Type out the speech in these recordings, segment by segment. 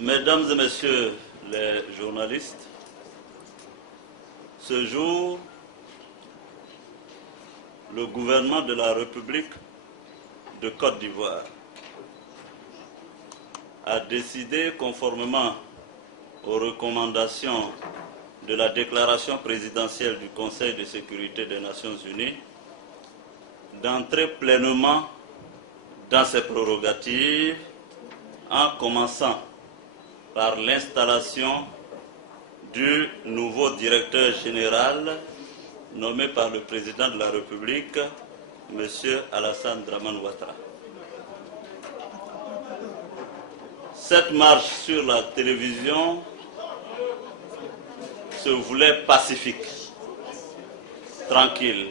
Mesdames et messieurs les journalistes, ce jour, le gouvernement de la République de Côte d'Ivoire a décidé, conformément aux recommandations de la déclaration présidentielle du Conseil de sécurité des Nations Unies, d'entrer pleinement dans ses prérogatives en commençant par l'installation du nouveau directeur général nommé par le président de la République, M. Alassane Dramane Ouattara. Cette marche sur la télévision se voulait pacifique, tranquille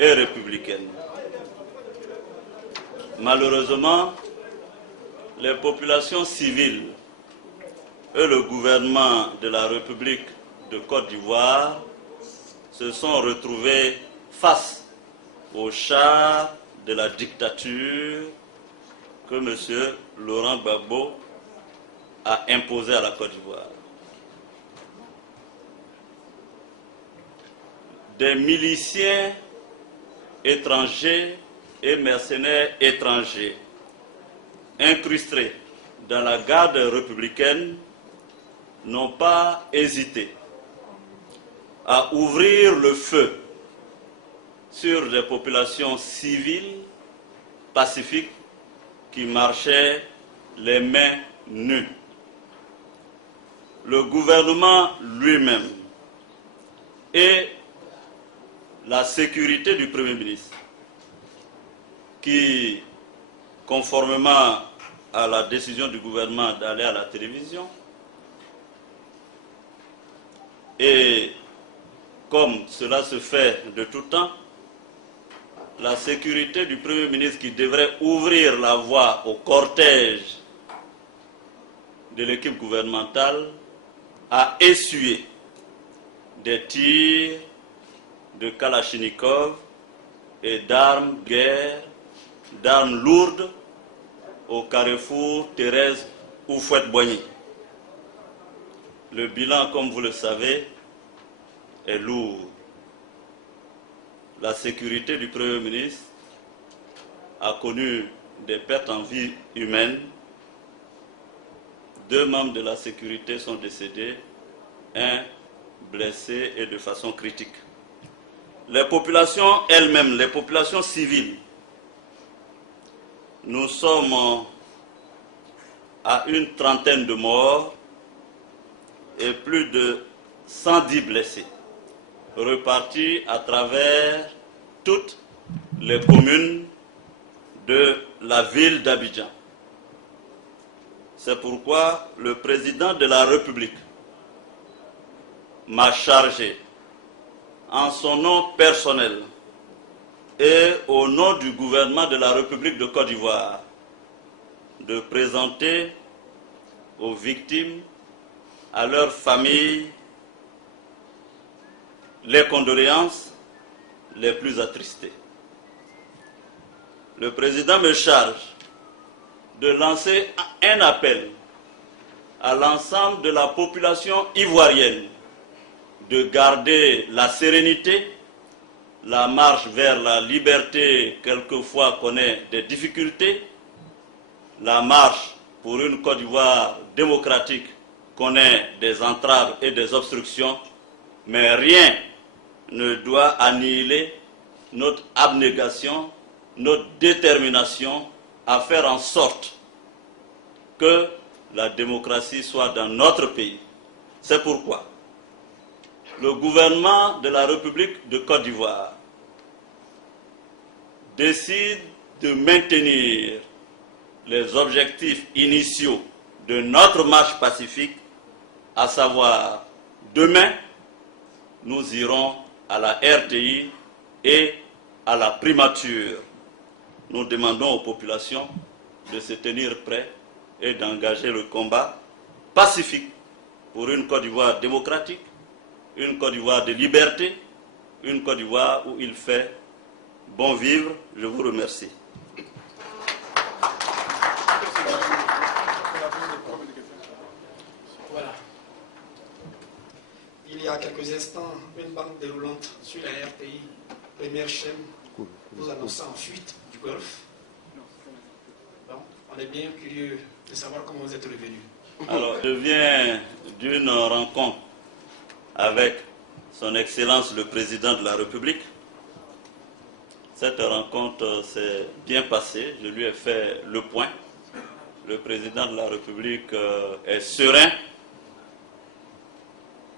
et républicaine. Malheureusement, les populations civiles et le gouvernement de la République de Côte d'Ivoire se sont retrouvés face au char de la dictature que M. Laurent Gbagbo a imposé à la Côte d'Ivoire. Des miliciens étrangers et mercenaires étrangers incrustés dans la garde républicaine n'ont pas hésité à ouvrir le feu sur des populations civiles pacifiques qui marchaient les mains nues. Le gouvernement lui-même et la sécurité du Premier ministre, qui, conformément à la décision du gouvernement d'aller à la télévision, et comme cela se fait de tout temps, la sécurité du Premier ministre qui devrait ouvrir la voie au cortège de l'équipe gouvernementale a essuyé des tirs de Kalachnikov et d'armes guerre, d'armes lourdes au carrefour Thérèse Houphouët-Boigny. Le bilan, comme vous le savez, est lourd. La sécurité du Premier ministre a connu des pertes en vie humaine. 2 membres de la sécurité sont décédés, 1 blessé et de façon critique. Les populations elles-mêmes, les populations civiles, nous sommes à une trentaine de morts et plus de 110 blessés, repartis à travers toutes les communes de la ville d'Abidjan. C'est pourquoi le président de la République m'a chargé, en son nom personnel et au nom du gouvernement de la République de Côte d'Ivoire, de présenter aux victimes, à leurs familles, les condoléances les plus attristées. Le président me charge de lancer un appel à l'ensemble de la population ivoirienne de garder la sérénité. La marche vers la liberté, quelquefois, connaît des difficultés. La marche pour une Côte d'Ivoire démocratique connaît des entraves et des obstructions, mais rien ne doit annihiler notre abnégation, notre détermination à faire en sorte que la démocratie soit dans notre pays. C'est pourquoi le gouvernement de la République de Côte d'Ivoire décide de maintenir les objectifs initiaux de notre marche pacifique, à savoir, demain, nous irons à la RTI et à la primature. Nous demandons aux populations de se tenir prêts et d'engager le combat pacifique pour une Côte d'Ivoire démocratique, une Côte d'Ivoire de liberté, une Côte d'Ivoire où il fait bon vivre. Je vous remercie. y a quelques instants une bande déroulante sur la RTI, première chaîne, vous annonçant en fuite du Golfe. Bon, on est bien curieux de savoir comment vous êtes revenu. Alors, je viens d'une rencontre avec son Excellence le Président de la République. Cette rencontre s'est bien passée, je lui ai fait le point. Le Président de la République est serein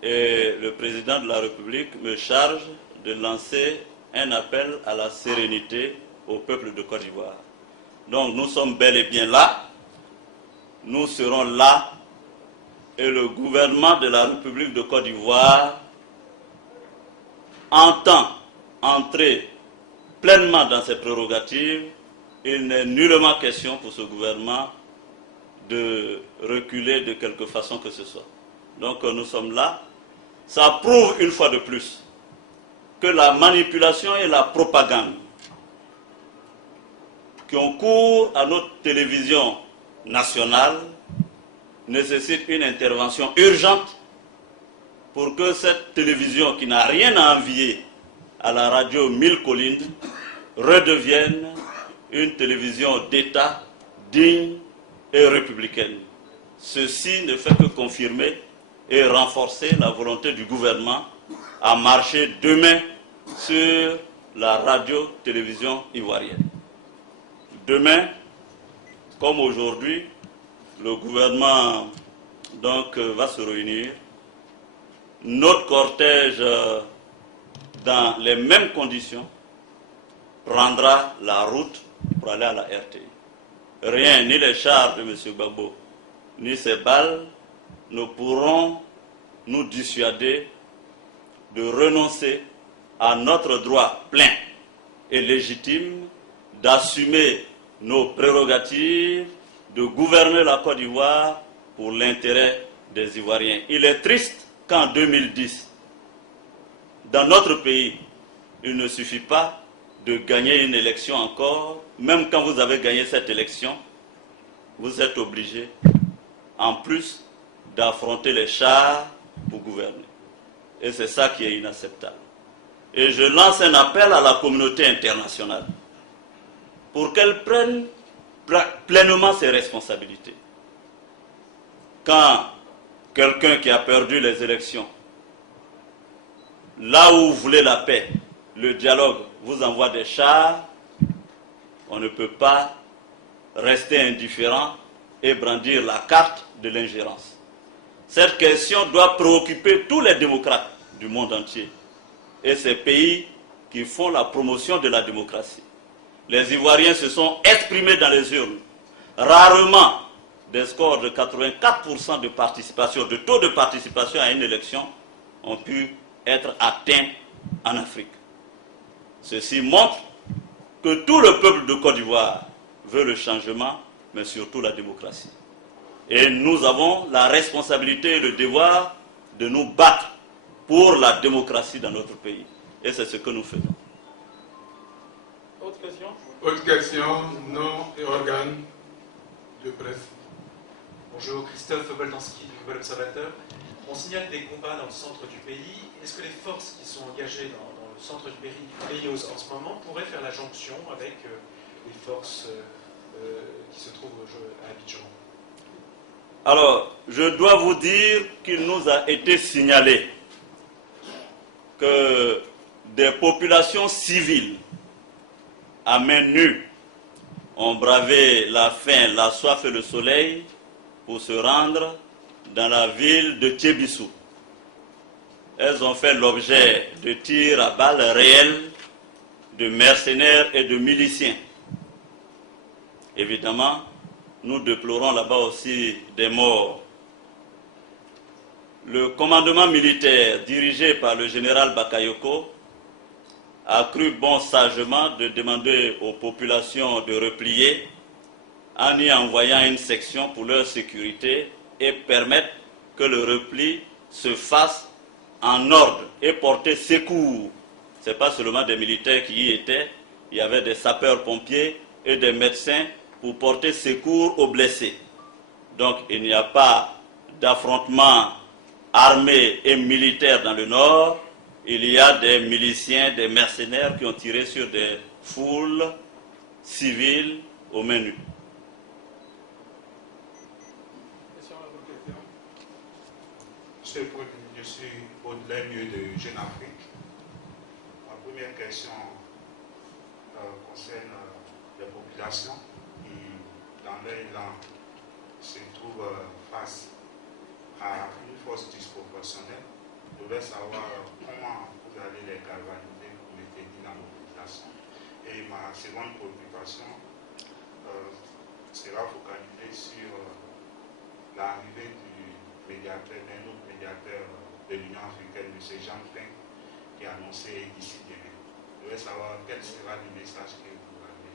et le Président de la République me charge de lancer un appel à la sérénité au peuple de Côte d'Ivoire. Donc nous sommes bel et bien là, nous serons là et le gouvernement de la République de Côte d'Ivoire entend entrer pleinement dans ses prérogatives. Il n'est nullement question pour ce gouvernement de reculer de quelque façon que ce soit. Donc nous sommes là. Ça prouve une fois de plus que la manipulation et la propagande qui ont cours à notre télévision nationale nécessitent une intervention urgente pour que cette télévision qui n'a rien à envier à la radio Mille Collines redevienne une télévision d'État digne et républicaine. Ceci ne fait que confirmer et renforcer la volonté du gouvernement à marcher demain sur la radio-télévision ivoirienne. Demain, comme aujourd'hui, le gouvernement donc, va se réunir. Notre cortège, dans les mêmes conditions, prendra la route pour aller à la RTI. Rien, ni les chars de M. Gbagbo, ni ses balles, ne pourront nous dissuader de renoncer à notre droit plein et légitime d'assumer nos prérogatives, de gouverner la Côte d'Ivoire pour l'intérêt des Ivoiriens. Il est triste qu'en 2010, dans notre pays, il ne suffit pas de gagner une élection encore. Même quand vous avez gagné cette élection, vous êtes obligé, en plus, d'affronter les chars pour gouverner. Et c'est ça qui est inacceptable. Et je lance un appel à la communauté internationale pour qu'elle prenne pleinement ses responsabilités. Quand quelqu'un qui a perdu les élections, là où vous voulez la paix, le dialogue, vous envoie des chars, on ne peut pas rester indifférent et brandir la carte de l'ingérence. Cette question doit préoccuper tous les démocrates du monde entier et ces pays qui font la promotion de la démocratie. Les Ivoiriens se sont exprimés dans les urnes. Rarement des scores de 84% de participation, de taux de participation à une élection ont pu être atteints en Afrique. Ceci montre que tout le peuple de Côte d'Ivoire veut le changement, mais surtout la démocratie. Et nous avons la responsabilité et le devoir de nous battre pour la démocratie dans notre pays. Et c'est ce que nous faisons. Autre question? Autre question, nom et organe de presse. Bonjour, Christophe Boltanski du Nouvel Observateur. On signale des combats dans le centre du pays. Est-ce que les forces qui sont engagées dans le centre du pays en ce moment pourraient faire la jonction avec les forces qui se trouvent à Abidjan? Alors, je dois vous dire qu'il nous a été signalé que des populations civiles à main nue ont bravé la faim, la soif et le soleil pour se rendre dans la ville de Tchébissou. Elles ont fait l'objet de tirs à balles réelles de mercenaires et de miliciens. Évidemment, nous déplorons là-bas aussi des morts. Le commandement militaire dirigé par le général Bakayoko a cru bon sagement de demander aux populations de replier en y envoyant une section pour leur sécurité et permettre que le repli se fasse en ordre et porter secours. Ce n'est pas seulement des militaires qui y étaient, il y avait des sapeurs-pompiers et des médecins pour porter secours aux blessés. Donc il n'y a pas d'affrontement armés et militaires dans le nord, il y a des miliciens, des mercenaires qui ont tiré sur des foules civiles aux mains nues. Monsieur le Premier ministre, je suis Baudelaire Mieux de Jeune Afrique. Ma première question concerne les populations qui, dans leur élan, se trouvent face à une force disproportionnelle. Je voudrais savoir comment vous allez les galvaniser pour les tenir dans la mobilisation. Et ma seconde préoccupation sera focalisée sur l'arrivée du médiateur, d'un autre médiateur de l'Union africaine, M. Jean Ping, qui a annoncé d'ici demain. Je voudrais savoir quel sera le message que vous allez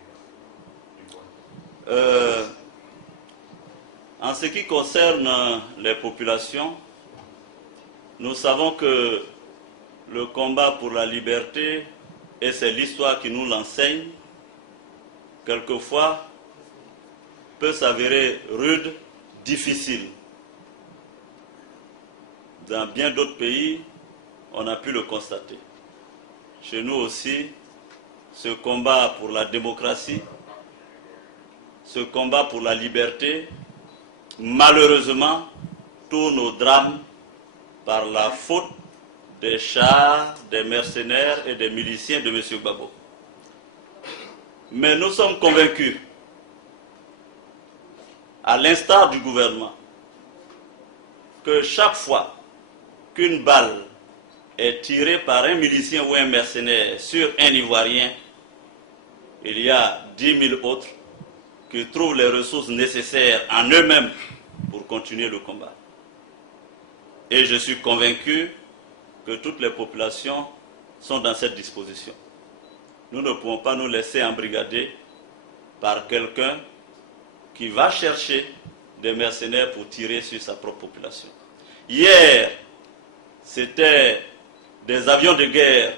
lui porter. En ce qui concerne les populations, nous savons que le combat pour la liberté, et c'est l'histoire qui nous l'enseigne, quelquefois peut s'avérer rude, difficile. Dans bien d'autres pays, on a pu le constater. Chez nous aussi, ce combat pour la démocratie, ce combat pour la liberté, malheureusement, tourne au drame par la faute des chars, des mercenaires et des miliciens de M. Gbagbo. Mais nous sommes convaincus, à l'instar du gouvernement, que chaque fois qu'une balle est tirée par un milicien ou un mercenaire sur un Ivoirien, il y a 10 000 autres qui trouvent les ressources nécessaires en eux-mêmes pour continuer le combat. Et je suis convaincu que toutes les populations sont dans cette disposition. Nous ne pouvons pas nous laisser embrigader par quelqu'un qui va chercher des mercenaires pour tirer sur sa propre population. Hier, c'était des avions de guerre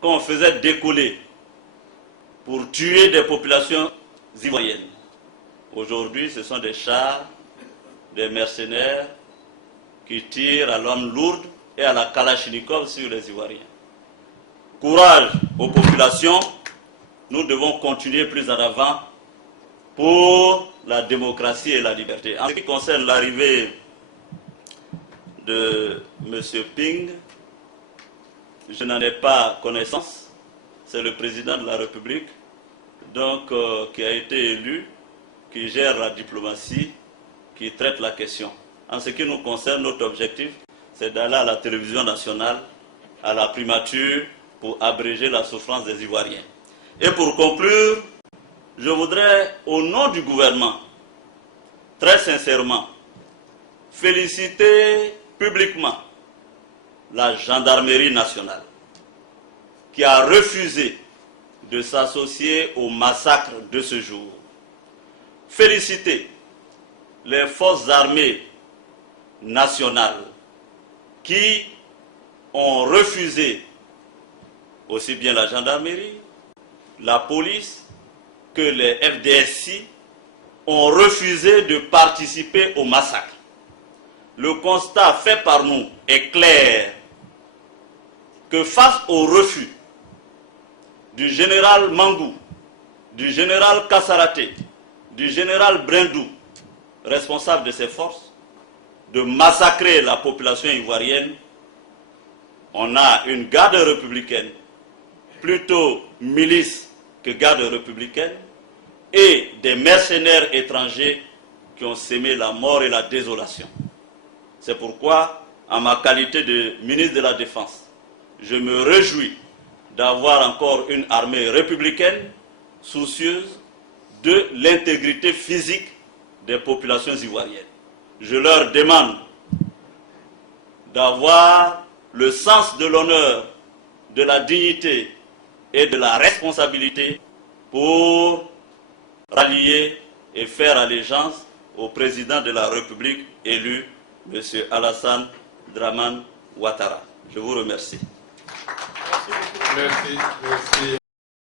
qu'on faisait décoller pour tuer des populations ivoiriennes. Aujourd'hui, ce sont des chars, des mercenaires qui tirent à l'arme lourde et à la Kalachnikov sur les Ivoiriens. Courage aux populations, nous devons continuer plus en avant pour la démocratie et la liberté. En ce qui concerne l'arrivée de M. Ping, je n'en ai pas connaissance. C'est le président de la République, donc qui a été élu, qui gère la diplomatie, qui traite la question. En ce qui nous concerne, notre objectif, c'est d'aller à la télévision nationale, à la primature, pour abréger la souffrance des Ivoiriens. Et pour conclure, je voudrais, au nom du gouvernement, très sincèrement, féliciter publiquement la gendarmerie nationale qui a refusé de s'associer au massacre de ce jour. Féliciter les forces armées nationales qui ont refusé, aussi bien la gendarmerie, la police, que les FDSI ont refusé de participer au massacre. Le constat fait par nous est clair que face au refus du général Mangou, du général Kassaraté, du général Brindou, responsable de ces forces, de massacrer la population ivoirienne, on a une garde républicaine, plutôt milice que garde républicaine, et des mercenaires étrangers qui ont sémé la mort et la désolation. C'est pourquoi, en ma qualité de ministre de la Défense, je me réjouis d'avoir encore une armée républicaine soucieuse de l'intégrité physique des populations ivoiriennes. Je leur demande d'avoir le sens de l'honneur, de la dignité et de la responsabilité pour rallier et faire allégeance au président de la République élu, M. Alassane Dramane Ouattara. Je vous remercie. Merci.